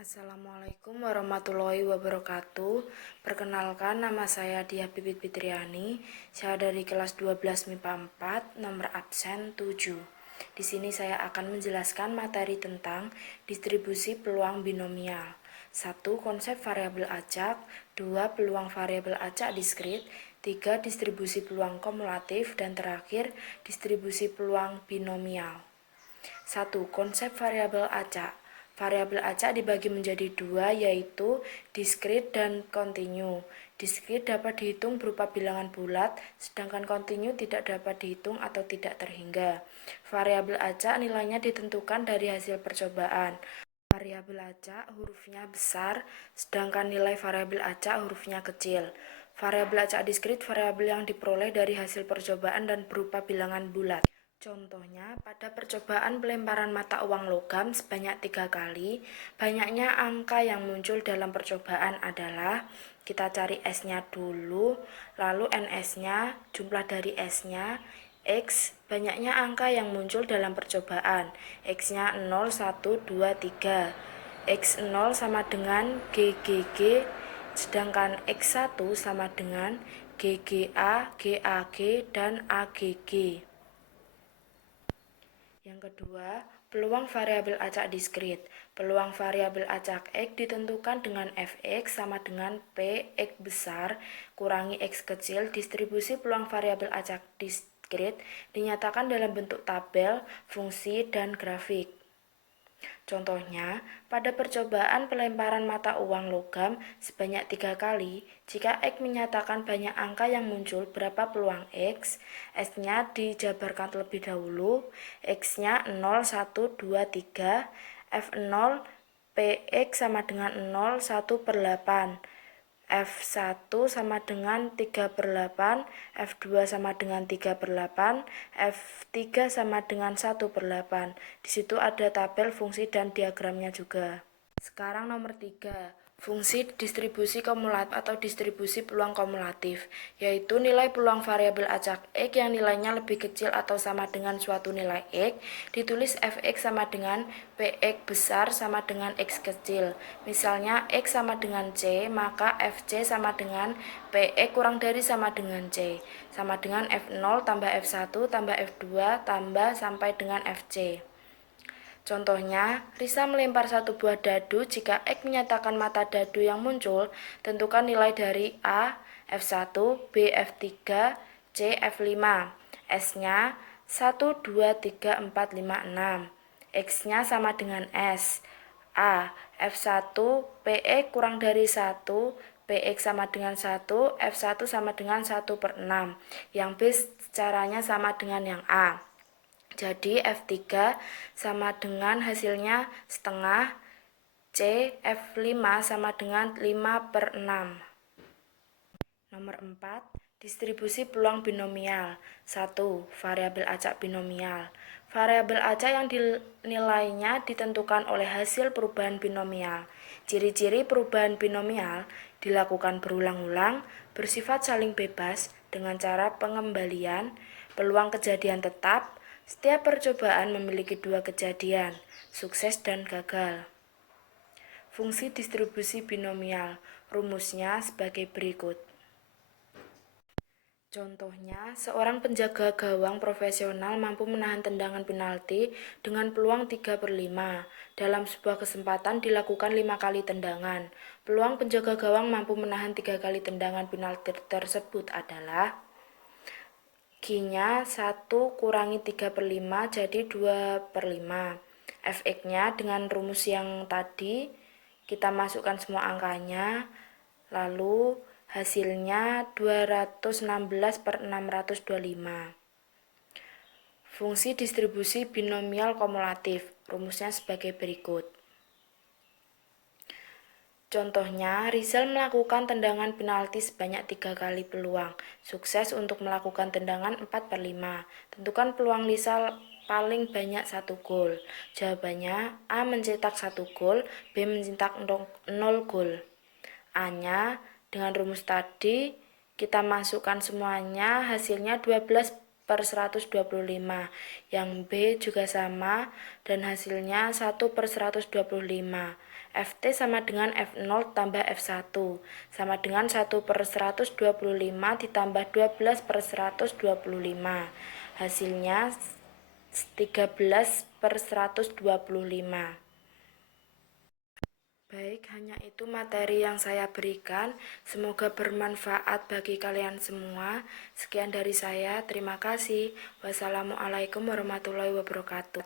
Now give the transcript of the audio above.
Assalamualaikum warahmatullahi wabarakatuh. Perkenalkan, nama saya Diah Bibit Fitriani. Saya dari kelas 12 MIPA 4, nomor absen 7. Di sini saya akan menjelaskan materi tentang distribusi peluang binomial. 1. Konsep variabel acak. 2. Peluang variabel acak diskrit. 3. Distribusi peluang kumulatif. Dan terakhir, distribusi peluang binomial. 1. Konsep variabel acak. Variabel acak dibagi menjadi dua, yaitu diskrit dan kontinu. Diskrit dapat dihitung berupa bilangan bulat, sedangkan kontinu tidak dapat dihitung atau tidak terhingga. Variabel acak nilainya ditentukan dari hasil percobaan. Variabel acak hurufnya besar, sedangkan nilai variabel acak hurufnya kecil. Variabel acak diskrit variabel yang diperoleh dari hasil percobaan dan berupa bilangan bulat. Contohnya, pada percobaan pelemparan mata uang logam sebanyak 3 kali, banyaknya angka yang muncul dalam percobaan adalah, kita cari S-nya dulu, lalu NS-nya, jumlah dari S-nya, X, banyaknya angka yang muncul dalam percobaan, X-nya 0, 1, 2, 3, X0 sama dengan GGG, sedangkan X1 sama dengan GGA, GAG, dan AGG. Yang kedua, peluang variabel acak diskrit. Peluang variabel acak X ditentukan dengan Fx sama dengan P X besar kurangi X kecil. Distribusi peluang variabel acak diskrit dinyatakan dalam bentuk tabel, fungsi, dan grafik. Contohnya, pada percobaan pelemparan mata uang logam sebanyak 3 kali, jika X menyatakan banyak angka yang muncul, berapa peluang X? S-nya dijabarkan terlebih dahulu, X-nya 0, 1, 2, 3, F0, PX sama dengan 0, 1 per 8. F1 sama dengan 3 per 8, F2 sama dengan 3 per 8, F3 sama dengan 1 per 8. Di situ ada tabel, fungsi, dan diagramnya juga. Sekarang nomor 3, fungsi distribusi kumulatif atau distribusi peluang kumulatif, yaitu nilai peluang variabel acak X yang nilainya lebih kecil atau sama dengan suatu nilai X, ditulis Fx sama dengan Px besar sama dengan X kecil. Misalnya X sama dengan C, maka Fc sama dengan Px kurang dari sama dengan C, sama dengan F0 tambah F1 tambah F2 tambah sampai dengan Fc. Contohnya, Risa melempar satu buah dadu. Jika X menyatakan mata dadu yang muncul, tentukan nilai dari A, F1, B, F3, C, F5. S-nya 1, 2, 3, 4, 5, 6. X-nya sama dengan S. A, F1, PX kurang dari 1, PX sama dengan 1, F1 sama dengan 1 per 6. Yang B caranya sama dengan yang A. Jadi F3 sama dengan hasilnya setengah, C, F5 sama dengan 5 per 6. Nomor 4, distribusi peluang binomial. 1. Variabel acak binomial. Variabel acak yang nilainya ditentukan oleh hasil perubahan binomial. Ciri-ciri perubahan binomial dilakukan berulang-ulang, bersifat saling bebas dengan cara pengembalian, peluang kejadian tetap. Setiap percobaan memiliki dua kejadian, sukses dan gagal. Fungsi distribusi binomial, rumusnya sebagai berikut. Contohnya, seorang penjaga gawang profesional mampu menahan tendangan penalti dengan peluang 3 per 5. Dalam sebuah kesempatan dilakukan 5 kali tendangan. Peluang penjaga gawang mampu menahan 3 kali tendangan penalti tersebut adalah Q-nya 1 kurangi 3 per 5 jadi 2 per 5. Fx-nya dengan rumus yang tadi kita masukkan semua angkanya, lalu hasilnya 216 per 625. Fungsi distribusi binomial kumulatif, rumusnya sebagai berikut. Contohnya, Rizal melakukan tendangan penalti sebanyak 3 kali peluang. Sukses untuk melakukan tendangan 4 per 5. Tentukan peluang Rizal paling banyak 1 gol. Jawabannya, A mencetak 1 gol, B mencetak 0 gol. A-nya dengan rumus tadi kita masukkan semuanya, hasilnya 12 per 125. Yang B juga sama dan hasilnya 1 per 125. Ft sama dengan F0 tambah F1 sama dengan 1 per 125 ditambah 12 per 125. Hasilnya 13 per 125. Baik, hanya itu materi yang saya berikan. Semoga bermanfaat bagi kalian semua. Sekian dari saya, terima kasih. Wassalamualaikum warahmatullahi wabarakatuh.